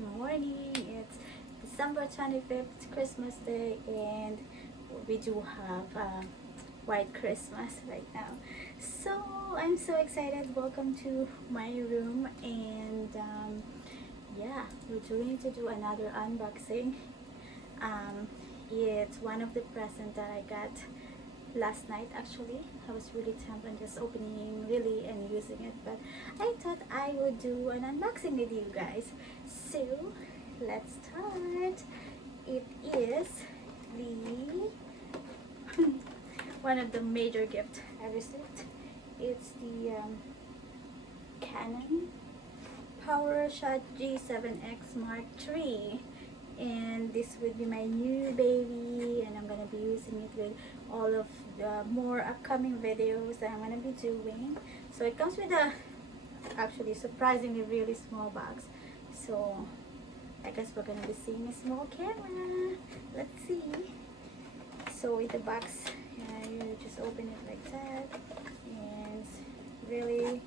morning. It's December 25th, it's Christmas Day, and we do have white Christmas right now. So I'm so excited. Welcome to my room, and yeah, we're going to do another unboxing. Um, it's one of the presents that I got last night. Actually, I was really tempted on just opening really and using it, but I thought I would do an unboxing with you guys. So let's start. It is the one of the major gifts I received. It's the Canon PowerShot G7X Mark III, and this would be my new baby, and I'm gonna be using it with all of the more upcoming videos that I'm gonna be doing. So it comes with a actually surprisingly really small box, so I guess we're gonna be seeing a small camera. Let's see. So with the box, you just open it like that, and it's really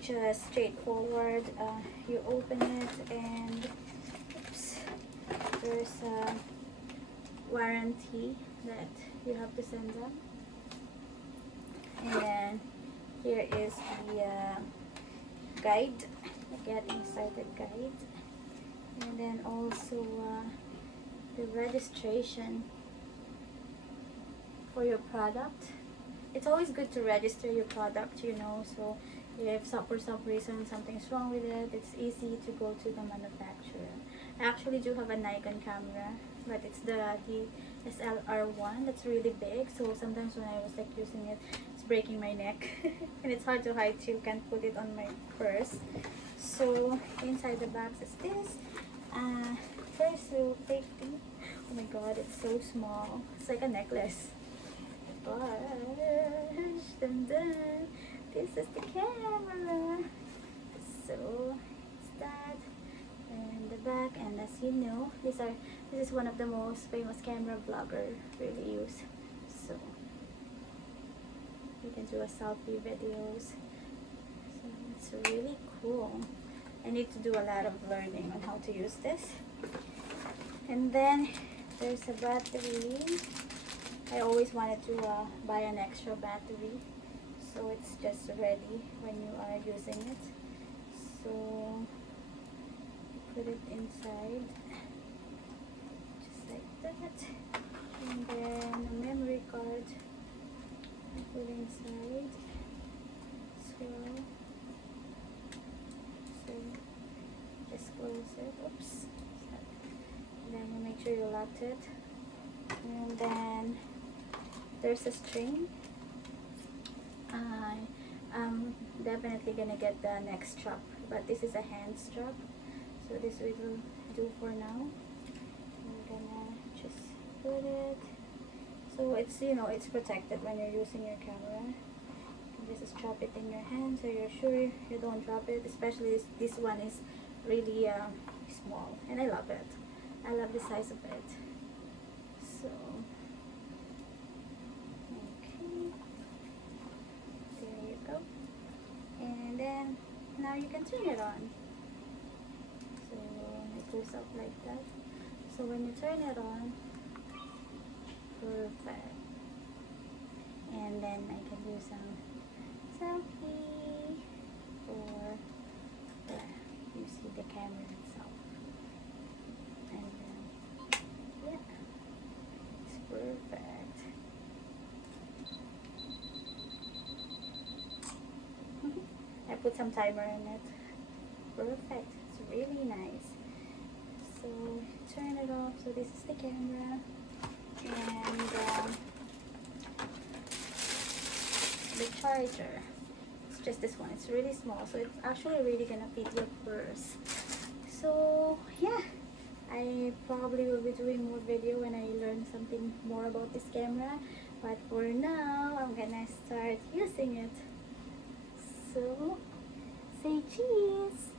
just straightforward. You open it, and oops, there's a warranty that you have to send them, and then here is the guide. Getting started guide, and then also the registration for your product. It's always good to register your product, you know, so if for some reason something's wrong with it, it's easy to go to the manufacturer. I actually do have a Nikon camera, but it's the DSLR1 that's really big, so sometimes when I was like using it, it's breaking my neck and it's hard to hide too, can't put it on my purse. So inside the box is this. First we'll take the, oh my god, it's so small, it's like a necklace. Gosh, dun dun. This is the camera. So it's that, and the back. And as you know, this is one of the most famous camera vlogger really use. So you can do a selfie videos. So it's really cool. I need to do a lot of learning on how to use this. And then there's a battery. I always wanted to buy an extra battery, so it's just ready when you are using it. So put it inside just like that, and then a memory card I put inside as well. So just close it. Oops. And then you make sure you locked it, and then there's a string. I'm definitely gonna get the neck strap, but this is a hand strap, so this will do for now. I'm gonna just put it so it's, you know, it's protected when you're using your camera. You just strap it in your hand so you're sure you don't drop it, especially this one is really small, and I love it. I love the size of it. So and then now you can turn it on. So it goes up like that. So when you turn it on, perfect. And then I can do some selfie, or there you see the camera itself. And then yeah, it's perfect. I put some timer in it. Perfect. It's really nice. So turn it off. So this is the camera, and the charger. It's just this one. It's really small, so it's actually really gonna fit your purse. So yeah, I probably will be doing more video when I learn something more about this camera. But for now, I'm gonna start using it. So say cheese.